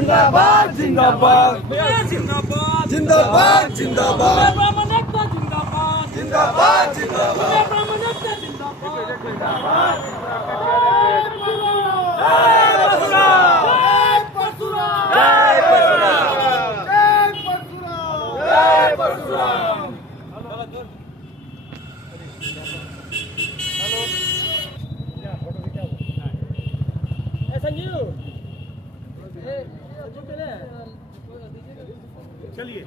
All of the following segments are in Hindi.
जिंदाबाद जिंदाबाद जिंदाबाद जिंदाबाद जिंदाबाद ब्राह्मणता जिंदाबाद जिंदाबाद जिंदाबाद ब्राह्मणता जिंदाबाद चलिए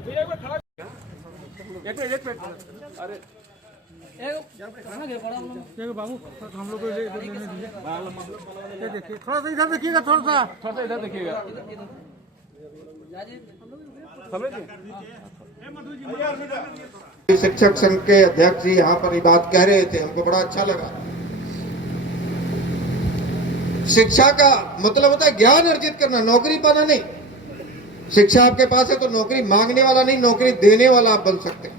एक मिनट अरे बाबू हम लोग को देखिए थोड़ा सा इधर देखिएगा थोड़ा सा इधर देखिएगा शिक्षक संघ के अध्यक्ष जी यहाँ पर ये बात कह रहे थे, हमको बड़ा अच्छा लगा। शिक्षा का मतलब होता है ज्ञान अर्जित करना, नौकरी पाना नहीं। शिक्षा आपके पास है तो नौकरी मांगने वाला नहीं, नौकरी देने वाला आप बन सकते हैं।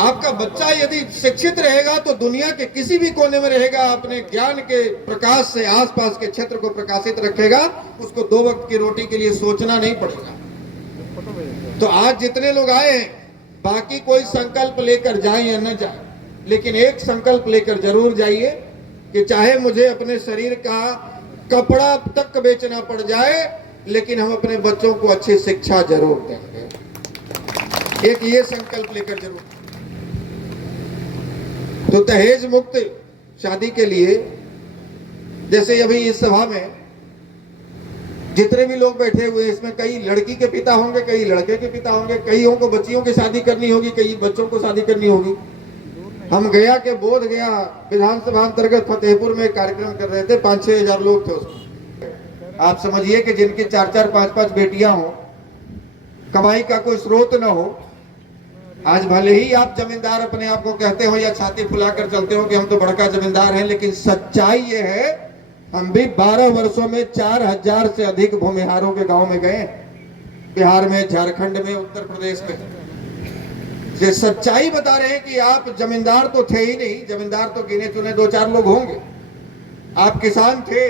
आपका बच्चा यदि शिक्षित रहेगा तो दुनिया के किसी भी कोने में रहेगा, अपने ज्ञान के प्रकाश से आसपास के क्षेत्र को प्रकाशित रखेगा, उसको 2 वक्त की रोटी के लिए सोचना नहीं पड़ेगा। तो आज जितने लोग आए हैं, बाकी कोई संकल्प लेकर जाए या न जाए, लेकिन एक संकल्प लेकर जरूर जाइए कि चाहे मुझे अपने शरीर का कपड़ा तक बेचना पड़ जाए, लेकिन हम अपने बच्चों को अच्छी शिक्षा जरूर देंगे। एक ये संकल्प लेकर जरूर। तो दहेज मुक्त शादी के लिए, जैसे अभी इस सभा में जितने भी लोग बैठे हुए हैं, इसमें कई लड़की के पिता होंगे, कई लड़के के पिता होंगे, कईयों को बच्चियों की शादी करनी होगी, कई बच्चों को शादी करनी होगी। हम गया के बोध गया विधानसभा अंतर्गत फतेहपुर में कार्यक्रम कर रहे थे, 5-6 हजार लोग थे उसमें। आप समझिए कि जिनकी 4-4, 5-5 बेटियां हो, कमाई का कोई स्रोत न हो, आज भले ही आप जमींदार अपने आप को कहते हो या छाती फुलाकर चलते हो कि हम तो बड़का जमींदार हैं, लेकिन सच्चाई ये है हम भी 12 वर्षों में 4000 से अधिक भूमिहारों के गांव में गए, बिहार में, झारखंड में, उत्तर प्रदेश में। ये सच्चाई बता रहे हैं कि आप जमींदार तो थे ही नहीं, जमींदार तो गिने चुने 2-4 लोग होंगे, आप किसान थे,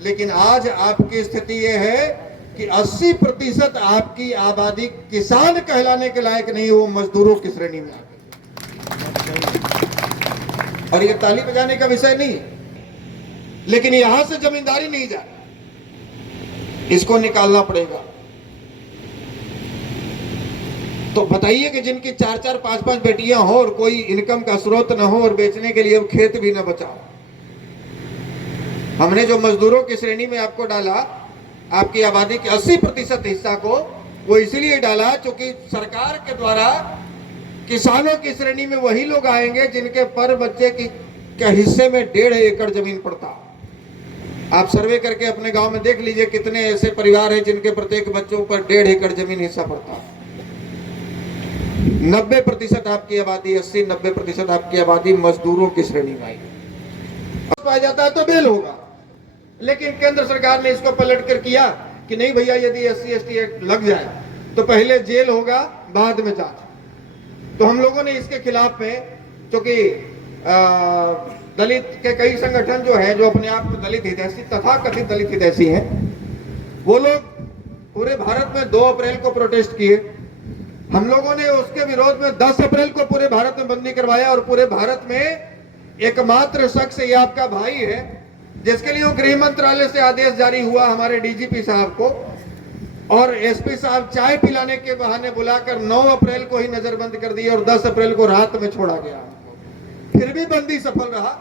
लेकिन आज आपकी स्थिति यह है कि 80% आपकी आबादी किसान कहलाने के लायक नहीं, वो मजदूरों की श्रेणी में आ गई। और ये ताली बजाने का विषय नहीं है, लेकिन यहां से जमींदारी नहीं जा, इसको निकालना पड़ेगा। तो बताइए कि जिनकी 4-4, 5-5 बेटियां हो और कोई इनकम का स्रोत न हो और बेचने के लिए खेत भी न बचा हो। हमने जो मजदूरों की श्रेणी में आपको डाला, आपकी आबादी के 80% हिस्सा को वो इसलिए डाला क्योंकि सरकार के द्वारा किसानों की श्रेणी में वही लोग आएंगे जिनके पर बच्चे के हिस्से में 1.5 एकड़ जमीन पड़ता। आप सर्वे करके अपने गांव में देख लीजिए कितने ऐसे परिवार हैं जिनके प्रत्येक बच्चों पर 1.5 एकड़ जमीन हिस्सा पड़ता। 90% आपकी आबादी, 80-90% आपकी आबादी मजदूरों की श्रेणी में आई पाया जाता है तो बेल होगा। लेकिन केंद्र सरकार ने इसको पलट कर किया कि नहीं भैया, यदि SC/ST एक्ट लग जाए तो पहले जेल होगा, बाद में जांच। तो हम लोगों ने इसके खिलाफ में, क्योंकि दलित के कई संगठन जो है, जो अपने आप को दलित हितैषी, तथा कथित दलित हितैषी हैं, वो लोग पूरे भारत में 2 अप्रैल को प्रोटेस्ट किए। हम लोगों ने उसके विरोध में 10 अप्रैल को पूरे भारत में बंदी करवाया, और पूरे भारत में एकमात्र शख्स ये आपका भाई है जिसके लिए गृह मंत्रालय से आदेश जारी हुआ हमारे DGP साहब को, और SP साहब चाय पिलाने के बहाने बुलाकर 9 अप्रैल को ही नजरबंद कर दिया और 10 अप्रैल को रात में छोड़ा गया। फिर भी बंदी सफल रहा।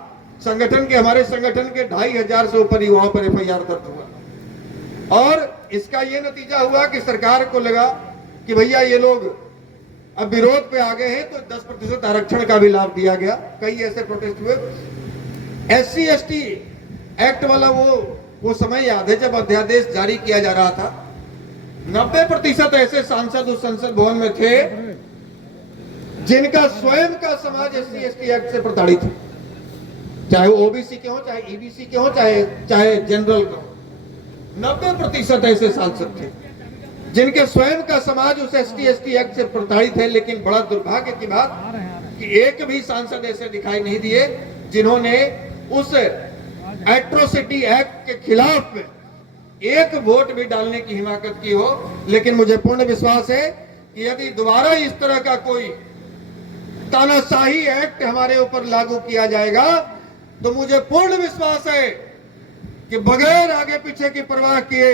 संगठन के, हमारे संगठन के 2500 से ऊपर युवाओं पर FIR दर्ज हुआ, और इसका यह नतीजा हुआ कि सरकार को लगा कि भैया ये लोग अब विरोध पे आ गए हैं, तो 10% आरक्षण का भी लाभ दिया गया। कई ऐसे प्रोटेस्ट हुए। SC/ST एक्ट वाला वो समय याद है जब अध्यादेश जारी किया जा रहा था। 90% ऐसे सांसद उस संसद भवन में थे जिनका स्वयं का समाज SC/ST एक्ट से प्रताड़ित है, चाहे वो OBC के हो, चाहे EBC के हो, चाहे जनरल का हो। 90% ऐसे सांसद थे जिनके स्वयं का समाज उस SC/ST एक्ट से प्रताड़ित है। लेकिन बड़ा दुर्भाग्य की बात कि एक भी सांसद ऐसे दिखाई नहीं दिए जिन्होंने उस एट्रोसिटी एक्ट के खिलाफ में एक वोट भी डालने की हिमाकत की हो। लेकिन मुझे पूर्ण विश्वास है कि यदि दोबारा इस तरह का कोई तानाशाही एक्ट हमारे ऊपर लागू किया जाएगा तो मुझे पूर्ण विश्वास है कि बगैर आगे पीछे की परवाह किए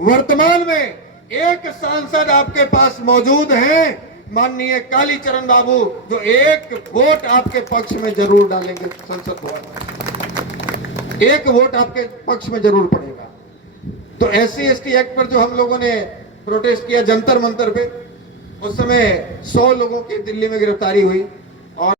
वर्तमान में एक सांसद आपके पास मौजूद हैं, माननीय कालीचरण बाबू, जो एक वोट आपके पक्ष में जरूर डालेंगे संसद भवन में। एक वोट आपके पक्ष में जरूर पड़ेगा। तो SC/ST एक्ट पर जो हम लोगों ने प्रोटेस्ट किया जंतर मंतर पे, उस समय 100 लोगों की दिल्ली में गिरफ्तारी हुई।